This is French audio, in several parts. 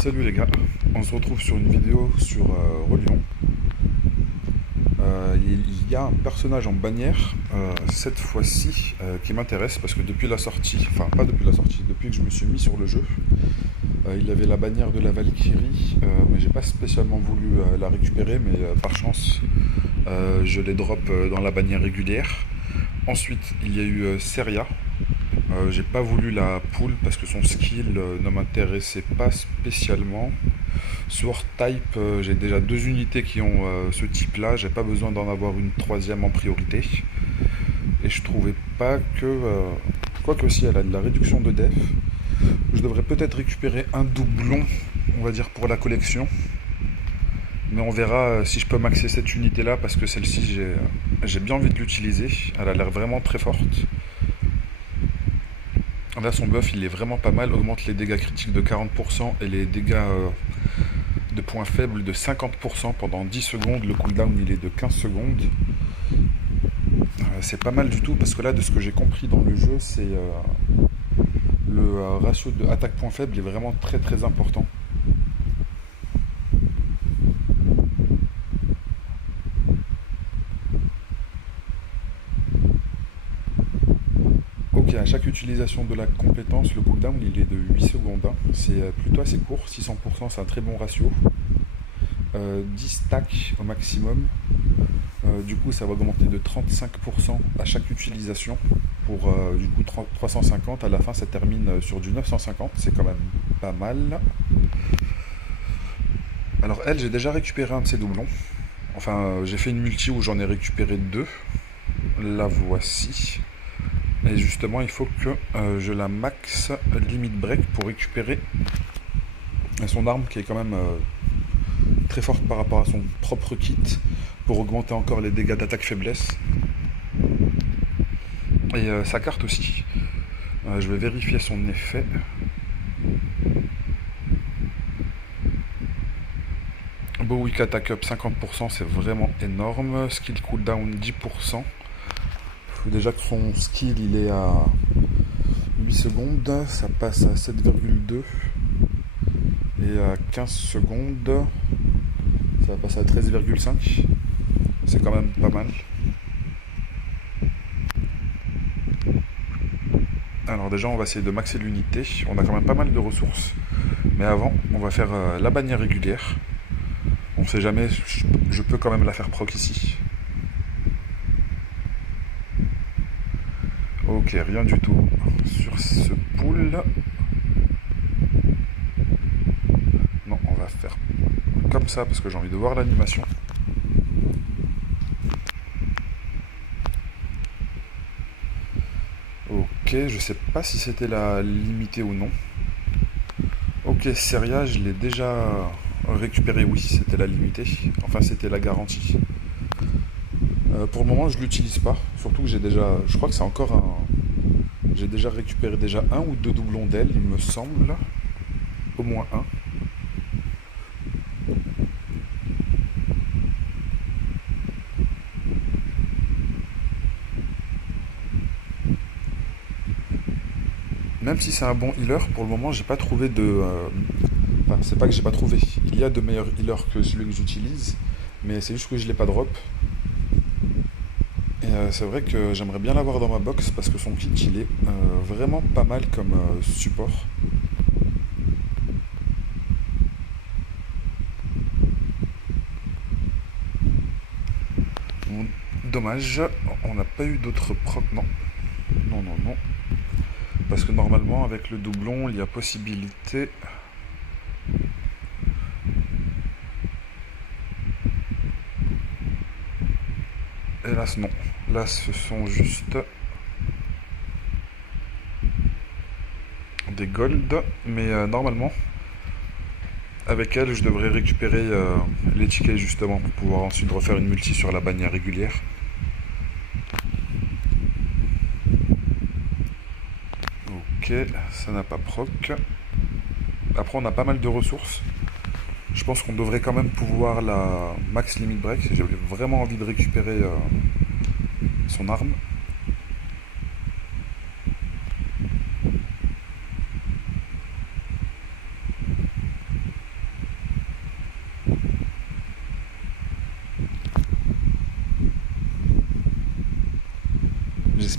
Salut les gars, on se retrouve sur une vidéo sur Reliant. Il y a un personnage en bannière, cette fois-ci, qui m'intéresse parce que depuis la sortie, enfin pas depuis la sortie, depuis que je me suis mis sur le jeu, il avait la bannière de la Valkyrie, mais j'ai pas spécialement voulu la récupérer, mais par chance, je les drop dans la bannière régulière. Ensuite, il y a eu Seria. J'ai pas voulu la pull parce que son skill ne m'intéressait pas spécialement. Sword type, j'ai déjà deux unités qui ont ce type là, j'ai pas besoin d'en avoir une troisième en priorité. Et je trouvais pas que, quoique aussi elle a de la réduction de def, je devrais peut-être récupérer un doublon, on va dire pour la collection. Mais on verra si je peux maxer cette unité là parce que celle-ci j'ai bien envie de l'utiliser, elle a l'air vraiment très forte. Là, son buff, il est vraiment pas mal. Augmente les dégâts critiques de 40% et les dégâts de points faibles de 50% pendant 10 secondes. Le cooldown, il est de 15 secondes. C'est pas mal du tout parce que là, de ce que j'ai compris dans le jeu, c'est le ratio de attaque point faible est vraiment très très important. Ok, à chaque utilisation de la compétence, le cooldown il est de 8 secondes. C'est plutôt assez court, 600%, c'est un très bon ratio. 10 stacks au maximum. Du coup, ça va augmenter de 35% à chaque utilisation pour du coup 350. À la fin, ça termine sur du 950. C'est quand même pas mal. Alors, elle, j'ai déjà récupéré un de ses doublons. Enfin, j'ai fait une multi où j'en ai récupéré deux. La voici. Et justement, il faut que je la max limit break pour récupérer son arme qui est quand même très forte par rapport à son propre kit pour augmenter encore les dégâts d'attaque faiblesse. Et sa carte aussi. Je vais vérifier son effet. Bowick attack up 50%, c'est vraiment énorme. Skill cooldown 10%. Déjà que son skill il est à 8 secondes, ça passe à 7,2. Et à 15 secondes, ça va passer à 13,5. C'est quand même pas mal. Alors déjà on va essayer de maxer l'unité. On a quand même pas mal de ressources. Mais avant, on va faire la bannière régulière. On sait jamais, je peux quand même la faire proc ici. Ok, rien du tout sur ce pool. Non, on va faire comme ça parce que j'ai envie de voir l'animation. Ok, je sais pas si c'était la limitée ou non. Ok, Seria, je l'ai déjà récupéré, oui, c'était la limitée. Enfin, c'était la garantie. Pour le moment, je l'utilise pas. Surtout que j'ai déjà, je crois que c'est encore un. J'ai déjà récupéré déjà un ou deux doublons d'elle, il me semble. Au moins un. Même si c'est un bon healer, pour le moment, j'ai pas trouvé de. Enfin, c'est pas que j'ai pas trouvé. Il y a de meilleurs healers que celui que j'utilise, mais c'est juste que je l'ai pas drop. Et c'est vrai que j'aimerais bien l'avoir dans ma box parce que son kit il est vraiment pas mal comme support. Bon, dommage, on n'a pas eu d'autres proc. Non, non, non, non. Parce que normalement avec le doublon il y a possibilité. Hélas non. Là ce sont juste des gold. Mais normalement avec elle je devrais récupérer les tickets justement pour pouvoir ensuite refaire une multi sur la bannière régulière. Ok, ça n'a pas proc. Après on a pas mal de ressources. Je pense qu'on devrait quand même pouvoir la max limit break. J'ai vraiment envie de récupérer son arme.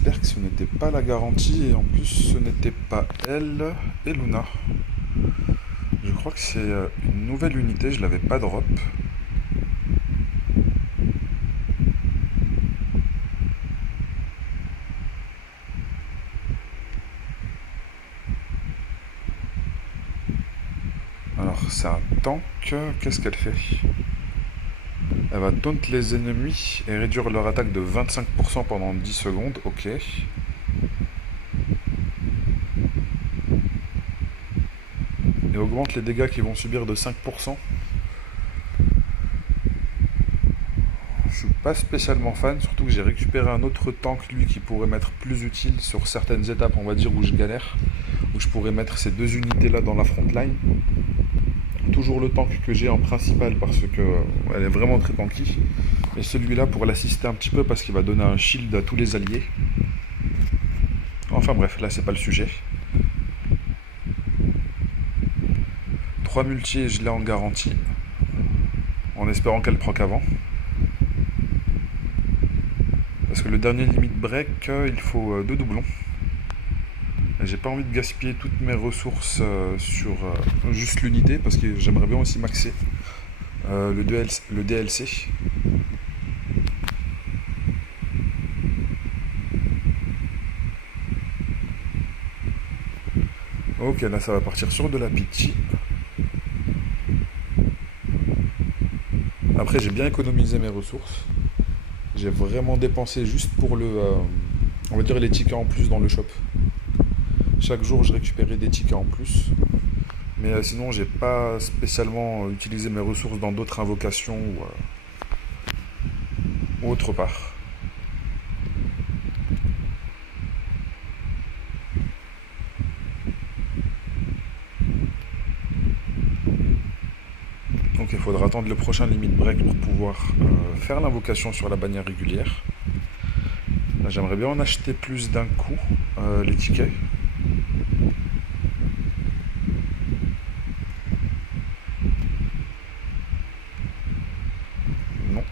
j'espère que ce n'était pas la garantie et en plus ce n'était pas elle et Luna. Je crois que c'est une nouvelle unité, je l'avais pas drop. Alors c'est un tank, qu'est-ce qu'elle fait? Elle va taunt les ennemis et réduire leur attaque de 25% pendant 10 secondes, ok. Et augmente les dégâts qu'ils vont subir de 5%. Je suis pas spécialement fan, surtout que j'ai récupéré un autre tank, lui, qui pourrait m'être plus utile sur certaines étapes, on va dire, où je galère. Où je pourrais mettre ces deux unités-là dans la front line. Toujours le tank que j'ai en principal parce que elle est vraiment très tanky. Et celui-là pour l'assister un petit peu parce qu'il va donner un shield à tous les alliés. Enfin bref, là c'est pas le sujet. 3 multi et je l'ai en garantie. En espérant qu'elle proc avant. Parce que le dernier limit break, il faut 2 doublons. Et j'ai pas envie de gaspiller toutes mes ressources sur juste l'unité parce que j'aimerais bien aussi maxer le DLC. Ok, là ça va partir sur de la pitié. Après j'ai bien économisé mes ressources. J'ai vraiment dépensé juste pour on va dire les tickets en plus dans le shop. Chaque jour je récupérais des tickets en plus. Mais sinon j'ai pas spécialement utilisé mes ressources dans d'autres invocations ou autre part. Donc il faudra attendre le prochain limit break pour pouvoir faire l'invocation sur la bannière régulière. J'aimerais bien en acheter plus d'un coup, les tickets. Non.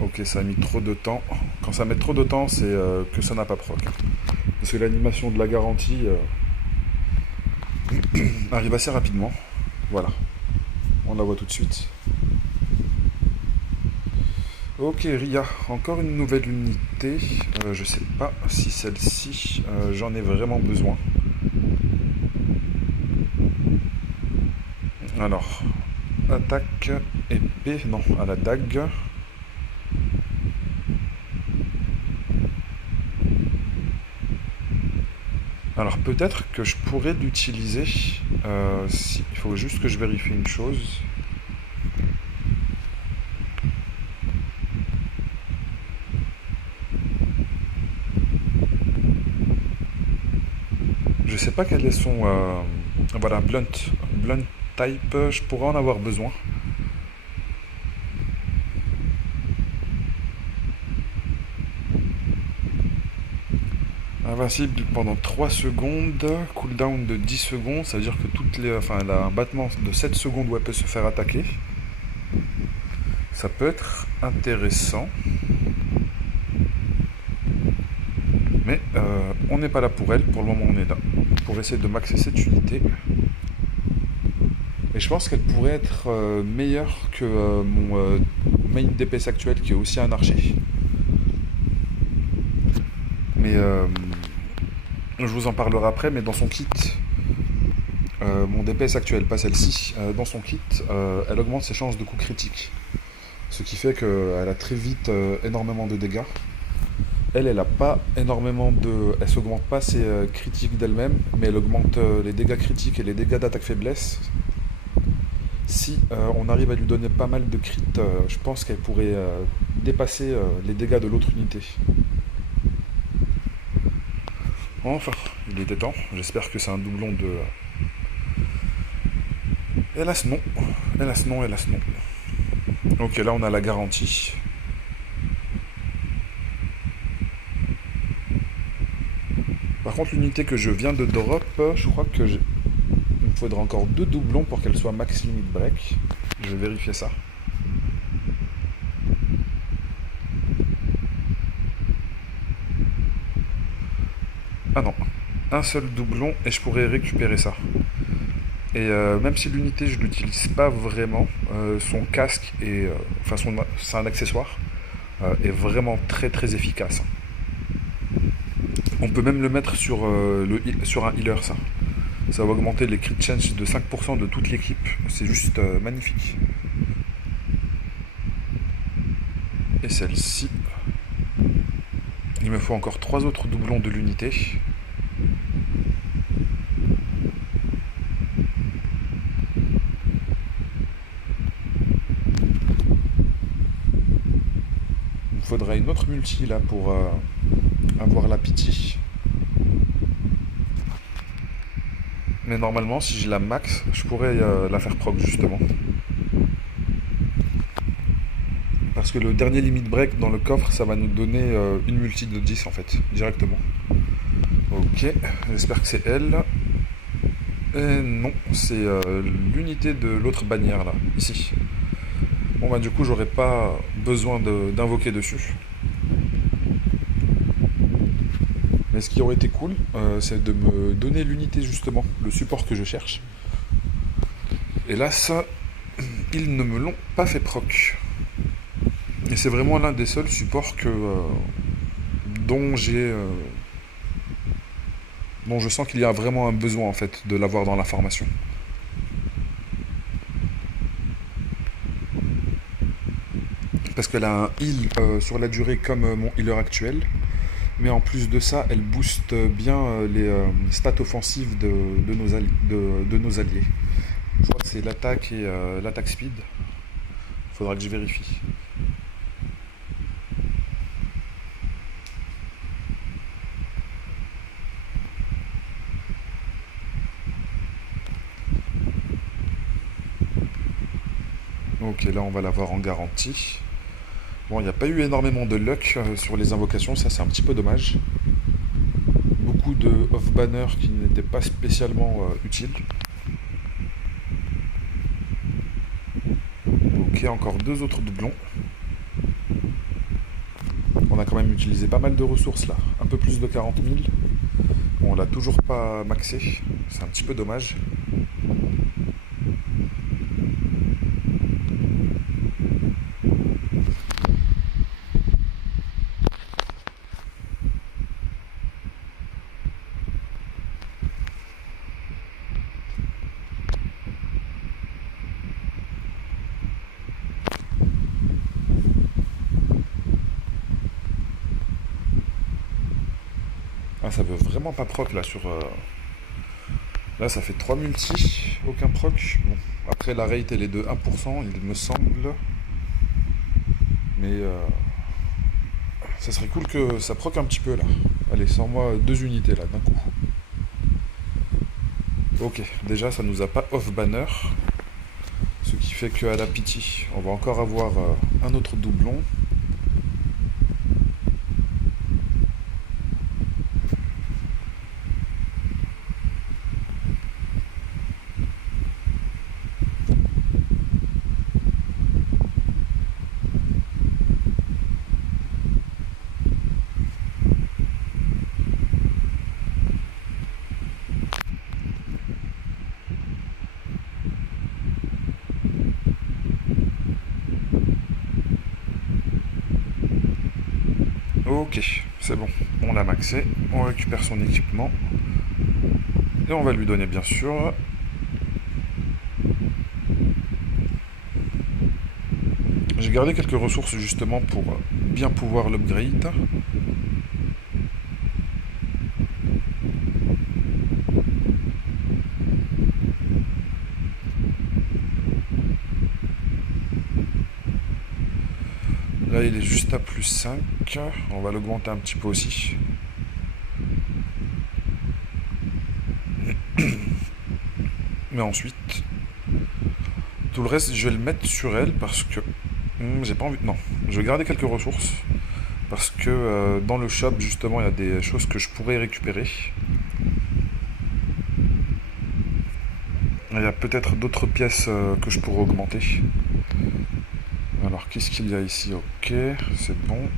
Ok, ça a mis trop de temps. Quand ça met trop de temps, c'est que ça n'a pas proc. Parce que l'animation de la garantie arrive assez rapidement. Voilà. On la voit tout de suite. Ok, Ria, encore une nouvelle unité. Je sais pas si celle-ci, j'en ai vraiment besoin. Alors, attaque, épée, non, à la dague. Alors peut-être que je pourrais l'utiliser. Si, il faut juste que je vérifie une chose. Je sais pas quel est son voilà, blunt type. Je pourrais en avoir besoin. Invincible pendant 3 secondes, cooldown de 10 secondes, ça veut dire que elle a un battement de 7 secondes où elle peut se faire attaquer. Ça peut être intéressant. Mais on n'est pas là pour elle, pour le moment on est là. Pour essayer de maxer cette unité. Et je pense qu'elle pourrait être meilleure que mon main DPS actuel qui est aussi un archer. Mais je vous en parlerai après, mais dans son kit, mon DPS actuel, pas celle-ci, dans son kit, elle augmente ses chances de coups critiques. Ce qui fait qu'elle a très vite énormément de dégâts. Elle a pas énormément de... Elle s'augmente pas ses critiques d'elle-même, mais elle augmente les dégâts critiques et les dégâts d'attaque faiblesse. Si on arrive à lui donner pas mal de crits, je pense qu'elle pourrait dépasser les dégâts de l'autre unité. Enfin, il était temps. J'espère que c'est un doublon de... Hélas non. Hélas non, hélas non. Ok, là on a la garantie. contre l'unité que je viens de drop, je crois que il me faudra encore 2 doublons pour qu'elle soit max limit break. Je vais vérifier ça. Ah non, un seul doublon et je pourrais récupérer ça. Et même si l'unité je l'utilise pas vraiment, son casque et enfin c'est un accessoire est vraiment très très efficace. On peut même le mettre sur, sur un healer ça. Ça va augmenter les crit chance de 5% de toute l'équipe. C'est juste magnifique. Et celle-ci. Il me faut encore 3 autres doublons de l'unité. Il me faudra une autre multi là pour avoir la pitié. Mais normalement, si je la max, je pourrais la faire proc justement. Parce que le dernier limit break dans le coffre, ça va nous donner une multi de 10 en fait, directement. Ok, j'espère que c'est elle. Et non, c'est l'unité de l'autre bannière là, ici. Bon bah du coup, j'aurais pas besoin d'invoquer dessus. Mais ce qui aurait été cool, c'est de me donner l'unité justement, le support que je cherche. Et là, ça, ils ne me l'ont pas fait proc. Et c'est vraiment l'un des seuls supports dont je sens qu'il y a vraiment un besoin en fait de l'avoir dans la formation. Parce qu'elle a un heal sur la durée comme mon healer actuel. Mais en plus de ça, elle booste bien les stats offensives de nos alliés. Je crois que c'est l'attaque et l'attaque speed. Faudra que je vérifie. Ok, là on va l'avoir en garantie. Bon, il n'y a pas eu énormément de luck sur les invocations, ça c'est un petit peu dommage. Beaucoup de off-banner qui n'étaient pas spécialement utiles. Ok, encore 2 autres doublons. On a quand même utilisé pas mal de ressources là, un peu plus de 40 000. Bon, on l'a toujours pas maxé, c'est un petit peu dommage. Ah, ça veut vraiment pas proc là sur... Là ça fait 3 multi, aucun proc. Bon, après la rate elle est de 1%, il me semble. Mais ça serait cool que ça proc un petit peu là. Allez, sors-moi 2 unités là d'un coup. Ok, déjà ça nous a pas off-banner. Ce qui fait qu'à la pitié, on va encore avoir un autre doublon. Ok, c'est bon, on l'a maxé, on récupère son équipement. Et on va lui donner bien sûr. J'ai gardé quelques ressources justement pour bien pouvoir l'upgrade. Là il est juste à plus 5, on va l'augmenter un petit peu aussi. Mais ensuite, tout le reste je vais le mettre sur elle parce que j'ai pas envie... Non, je vais garder quelques ressources. Parce que dans le shop, justement, il y a des choses que je pourrais récupérer. Il y a peut-être d'autres pièces que je pourrais augmenter. Alors, qu'est-ce qu'il y a ici? Ok, c'est bon.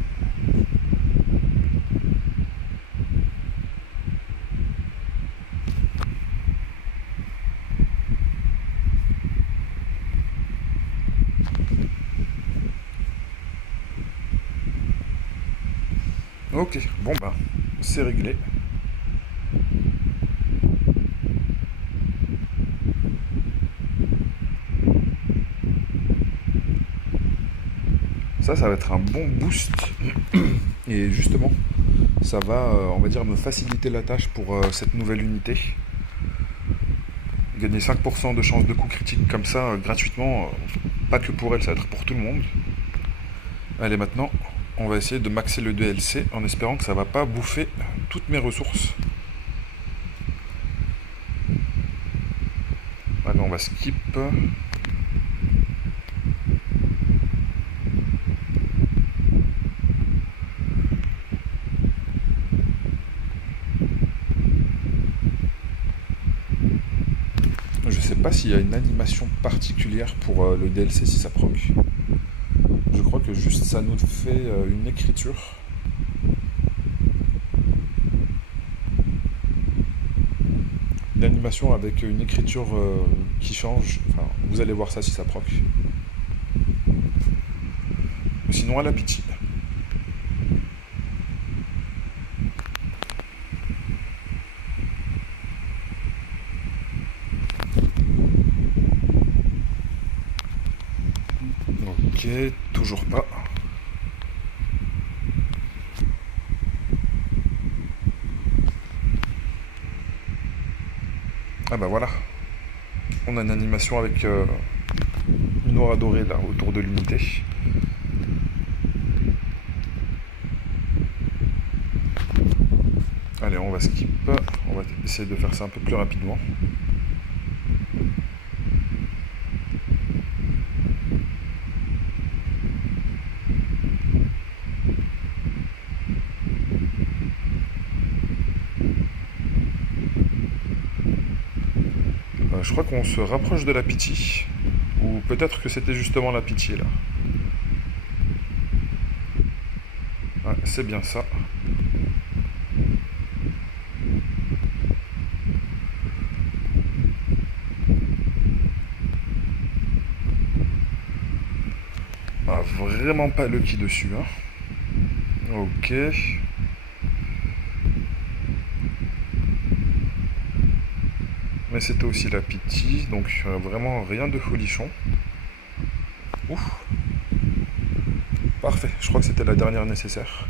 Ok, bon bah, c'est réglé. Ça va être un bon boost. Et justement, ça va, on va dire, me faciliter la tâche pour cette nouvelle unité. Gagner 5% de chance de coup critique comme ça, gratuitement, pas que pour elle, ça va être pour tout le monde. Allez, maintenant, on va essayer de maxer le DLC en espérant que ça va pas bouffer toutes mes ressources. Allez, on va skip. Je sais pas s'il y a une animation particulière pour le DLC si ça proc. Je crois que juste ça nous fait une écriture. Une animation avec une écriture qui change. Enfin, vous allez voir ça si ça proc. Sinon, à la pitié. Ok, toujours pas. Ah bah voilà. On a une animation avec une aura dorée là autour de l'unité. Allez, on va skip. On va essayer de faire ça un peu plus rapidement. Je crois qu'on se rapproche de la pitié. Ou peut-être que c'était justement la pitié là. Ouais, c'est bien ça. Ah, vraiment pas lucky dessus. Hein. Ok. Mais c'était aussi la pitié, donc vraiment rien de folichon. Ouf. Parfait, je crois que c'était la dernière nécessaire.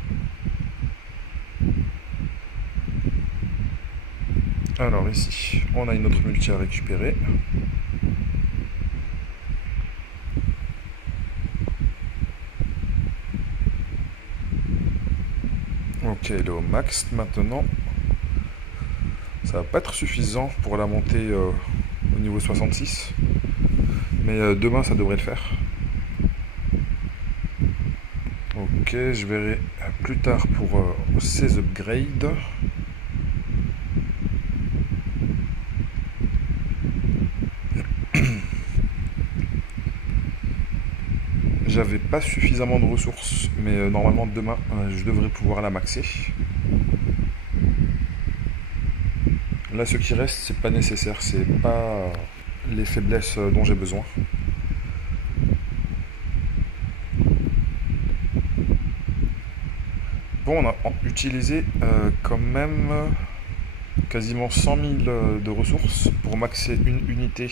Alors ici, on a une autre multi à récupérer. Ok, elle est au max maintenant. Ça va pas être suffisant pour la monter au niveau 66. Mais demain, ça devrait le faire. Ok, je verrai plus tard pour ces upgrades. J'avais pas suffisamment de ressources, mais normalement demain, je devrais pouvoir la maxer. Là, ce qui reste, c'est pas nécessaire, c'est pas les faiblesses dont j'ai besoin. Bon, on a utilisé quand même quasiment 100 000 de ressources pour maxer une unité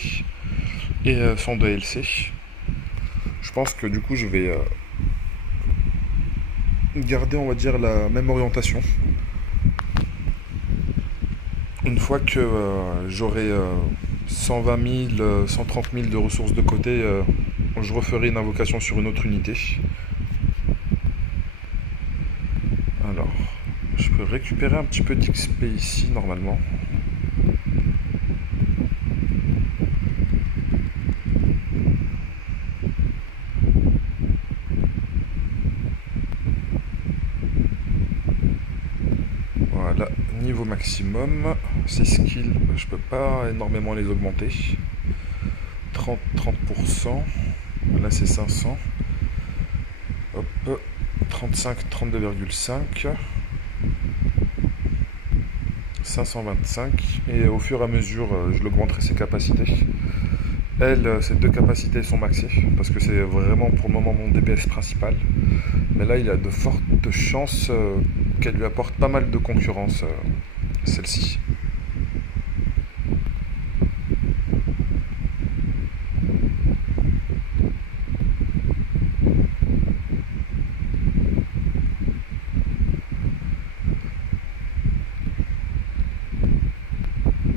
et son DLC. Je pense que du coup, je vais garder, on va dire, la même orientation. Une fois que j'aurai 120 000, 130 000 de ressources de côté, je referai une invocation sur une autre unité. Alors, je peux récupérer un petit peu d'XP ici normalement. maximum. Ses skills, je peux pas énormément les augmenter. 30%. Là c'est 500. Hop. 35, 32,5. 525. Et au fur et à mesure, je l'augmenterai ses capacités. Elle, ces deux capacités sont maxées, parce que c'est vraiment pour le moment mon DPS principal. Mais là, il y a de fortes chances qu'elle lui apporte pas mal de concurrence, celle-ci.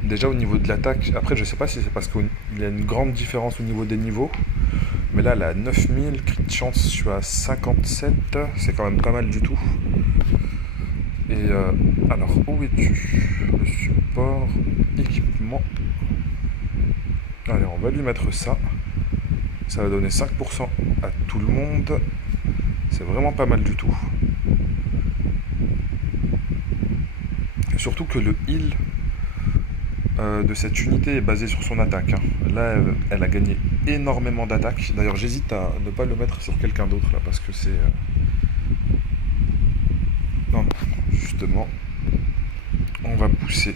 Déjà au niveau de l'attaque, après je sais pas si c'est parce qu'il y a une grande différence au niveau des niveaux, mais là elle a 9000, crit de chance je suis à 57, c'est quand même pas mal du tout. Et alors où es-tu? Le support, équipement. Allez, on va lui mettre ça. Ça va donner 5% à tout le monde. C'est vraiment pas mal du tout. Et surtout que le heal de cette unité est basé sur son attaque. Là, elle a gagné énormément d'attaques. D'ailleurs, j'hésite à ne pas le mettre sur quelqu'un d'autre là parce que c'est. Non, justement, on va pousser.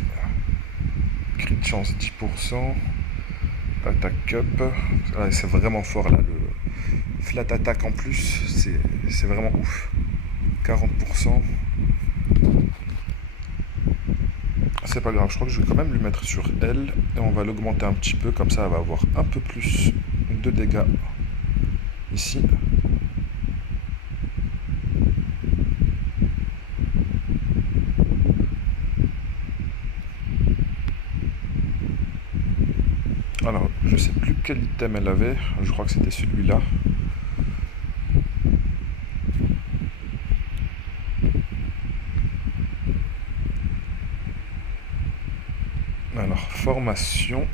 Crit de chance 10%. Attaque up. Ouais, c'est vraiment fort là. Le flat attack en plus, c'est vraiment ouf. 40%. C'est pas grave, je crois que je vais quand même lui mettre sur elle et on va l'augmenter un petit peu, comme ça elle va avoir un peu plus de dégâts ici. Alors, je sais plus quel item elle avait, je crois que c'était celui-là. Alors, formation.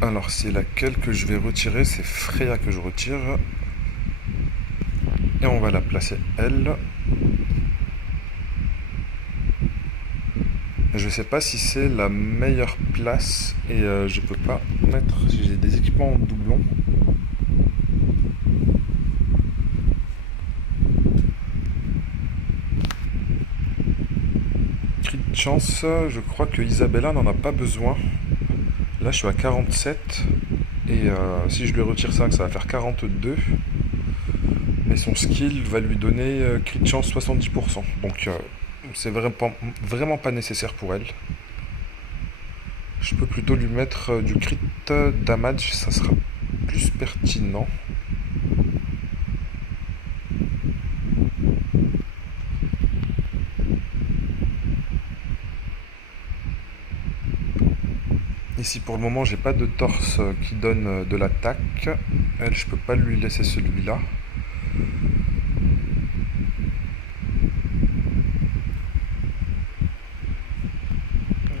Alors, c'est laquelle que je vais retirer? C'est Freya que je retire. Et on va la placer elle. Je sais pas si c'est la meilleure place et je peux pas mettre. J'ai des équipements en doublon. Crit de chance, je crois que Isabella n'en a pas besoin. Là je suis à 47 et si je lui retire ça va faire 42. Mais son skill va lui donner crit de chance 70%. Donc c'est vraiment pas nécessaire pour elle. Je peux plutôt lui mettre du crit damage, ça sera plus pertinent. Ici pour le moment j'ai pas de torse qui donne de l'attaque. Elle, je peux pas lui laisser celui-là.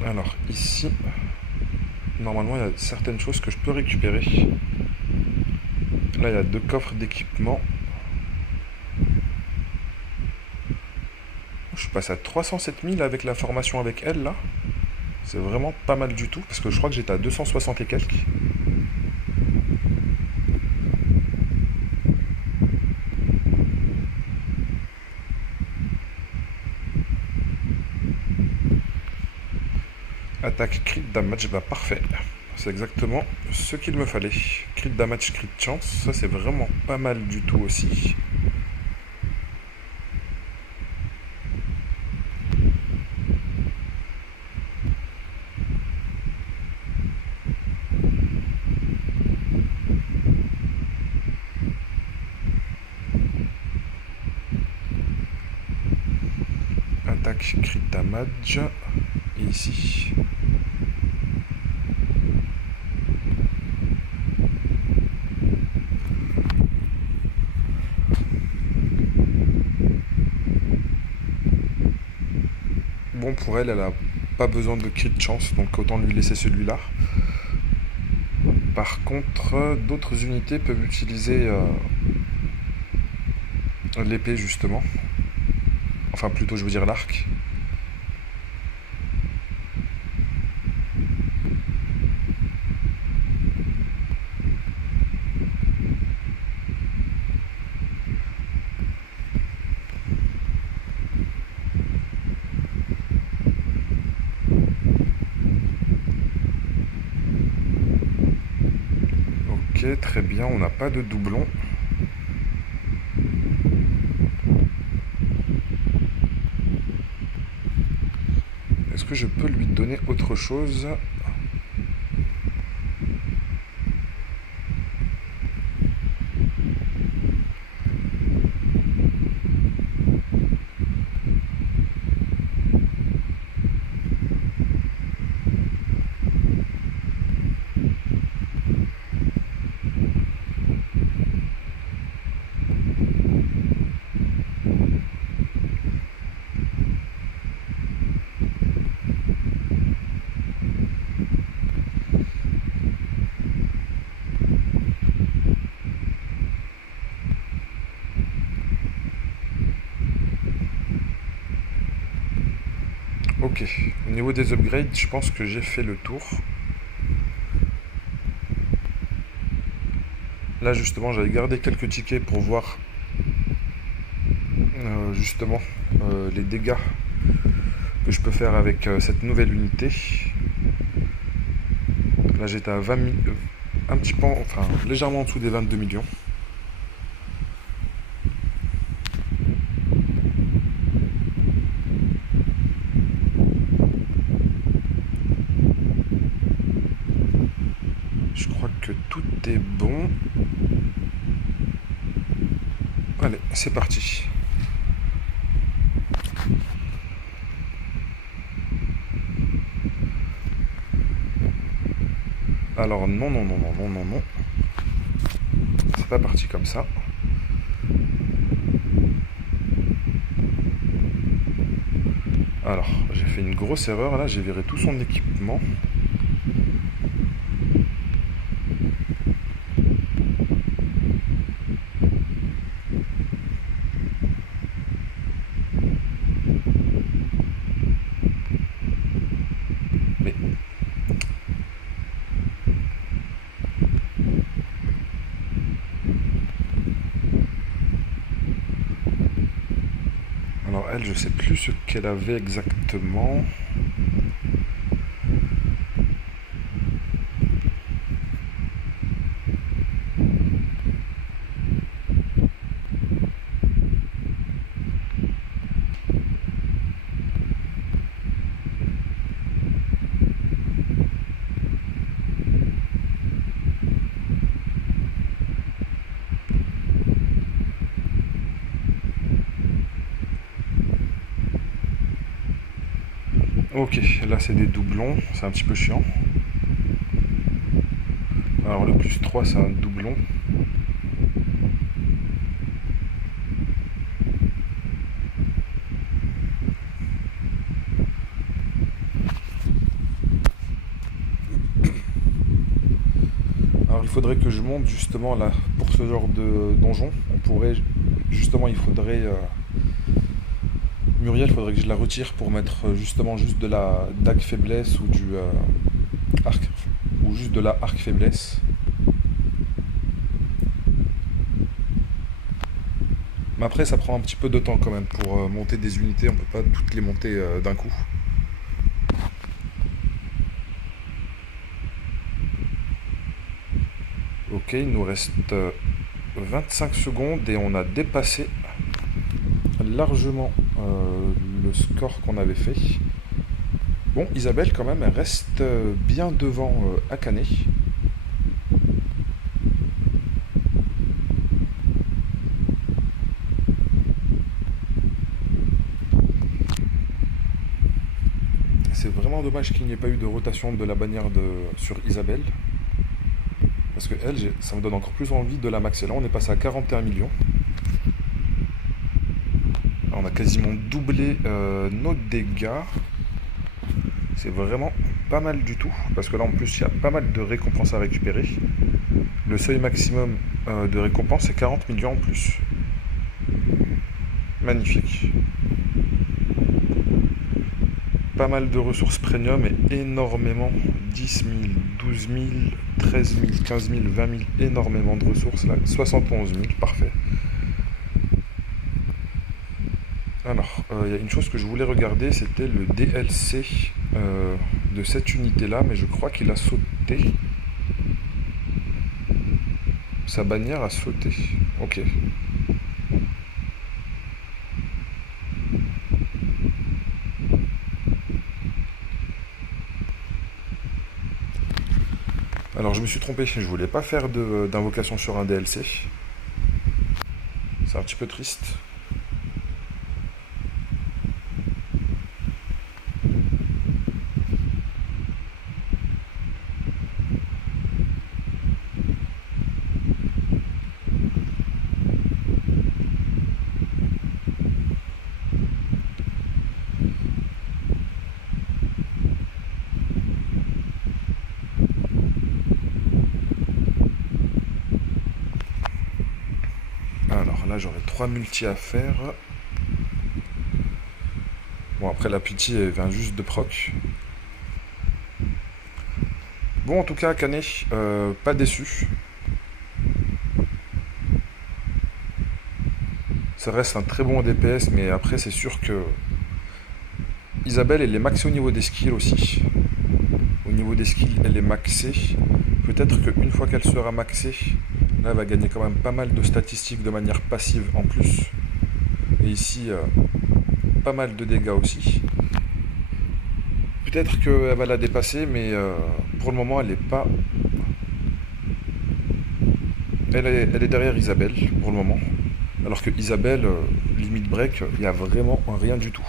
Alors ici, normalement il y a certaines choses que je peux récupérer. Là il y a 2 coffres d'équipement. Je passe à 307 000 avec la formation avec elle là. C'est vraiment pas mal du tout parce que je crois que j'étais à 260 et quelques. Attaque crit damage, bah parfait. C'est exactement ce qu'il me fallait. Crit damage, crit chance, ça c'est vraiment pas mal du tout aussi. Attaque crit damage. Et ici. Bon, pour elle, elle a pas besoin de crit de chance, donc autant lui laisser celui-là. Par contre, d'autres unités peuvent utiliser l'épée justement. Enfin plutôt je veux dire l'arc. Ok, très bien, on n'a pas de doublon. Est-ce que je peux lui donner autre chose? Ok, au niveau des upgrades, je pense que j'ai fait le tour. Là justement, j'avais gardé quelques tickets pour voir justement les dégâts que je peux faire avec cette nouvelle unité. Là j'étais à 20 000, un petit peu, enfin légèrement en dessous des 22 millions. Je crois que tout est bon. Allez, c'est parti. Alors non, non, non, non, non, non, non. C'est pas parti comme ça. Alors, j'ai fait une grosse erreur là, j'ai viré tout son équipement. Mais alors elle, je sais plus ce qu'elle avait exactement. Ok, là c'est des doublons, c'est un petit peu chiant. Alors le plus 3 c'est un doublon. Alors il faudrait que je monte justement là pour ce genre de donjon. On pourrait justement, il faudrait Muriel, il faudrait que je la retire pour mettre justement juste de la dague faiblesse ou du arc ou juste de la arc faiblesse. Mais après ça prend un petit peu de temps quand même pour monter des unités, on peut pas toutes les monter d'un coup. Ok, il nous reste 25 secondes et on a dépassé largement le score qu'on avait fait. Bon, Isabelle quand même, elle reste bien devant Akane. C'est vraiment dommage qu'il n'y ait pas eu de rotation de la bannière sur Isabelle. Parce que elle, ça me donne encore plus envie de la maxer. Là, on est passé à 41 millions. On a quasiment doublé nos dégâts. C'est vraiment pas mal du tout, parce que là en plus il y a pas mal de récompenses à récupérer. Le seuil maximum de récompense c'est 40 millions en plus. Magnifique. Pas mal de ressources premium et énormément, 10 000, 12 000, 13 000, 15 000, 20 000, énormément de ressources là, 71 000, parfait. Alors, il y a une chose que je voulais regarder, c'était le DLC de cette unité-là, mais je crois qu'il a sauté. Sa bannière a sauté. Ok. Alors, je me suis trompé, je voulais pas faire d'invocation sur un DLC. C'est un petit peu triste. Alors là, j'aurais 3 multi à faire. Bon, après, la pitié, elle vient juste de proc. Bon, en tout cas, Canet, pas déçu. Ça reste un très bon DPS, mais après, c'est sûr que Isabelle, elle est maxée au niveau des skills aussi. Au niveau des skills, elle est maxée. Peut-être qu'une fois qu'elle sera maxée, là, elle va gagner quand même pas mal de statistiques de manière passive en plus. Et ici, pas mal de dégâts aussi. Peut-être qu'elle va la dépasser, mais pour le moment, elle n'est pas... Elle est derrière Isabelle, pour le moment. Alors que Isabelle, limite break, il n'y a vraiment rien du tout.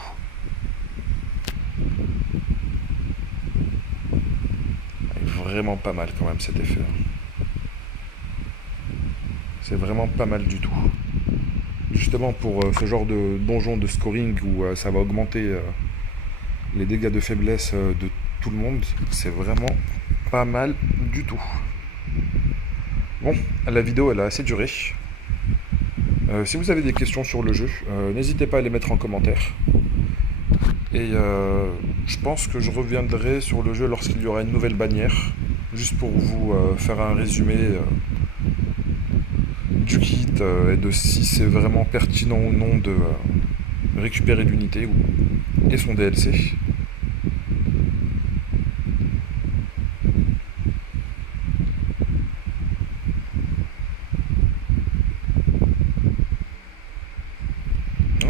Vraiment pas mal quand même cet effet. C'est vraiment pas mal du tout. Justement pour ce genre de donjon de scoring où ça va augmenter les dégâts de faiblesse de tout le monde, c'est vraiment pas mal du tout. Bon, la vidéo elle a assez duré. Si vous avez des questions sur le jeu, n'hésitez pas à les mettre en commentaire. Et je pense que je reviendrai sur le jeu lorsqu'il y aura une nouvelle bannière. Juste pour vous faire un résumé du kit et de si c'est vraiment pertinent ou non de récupérer l'unité et son DLC.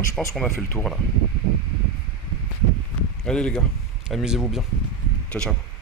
Je pense qu'on a fait le tour là. Allez les gars, amusez-vous bien. Ciao ciao.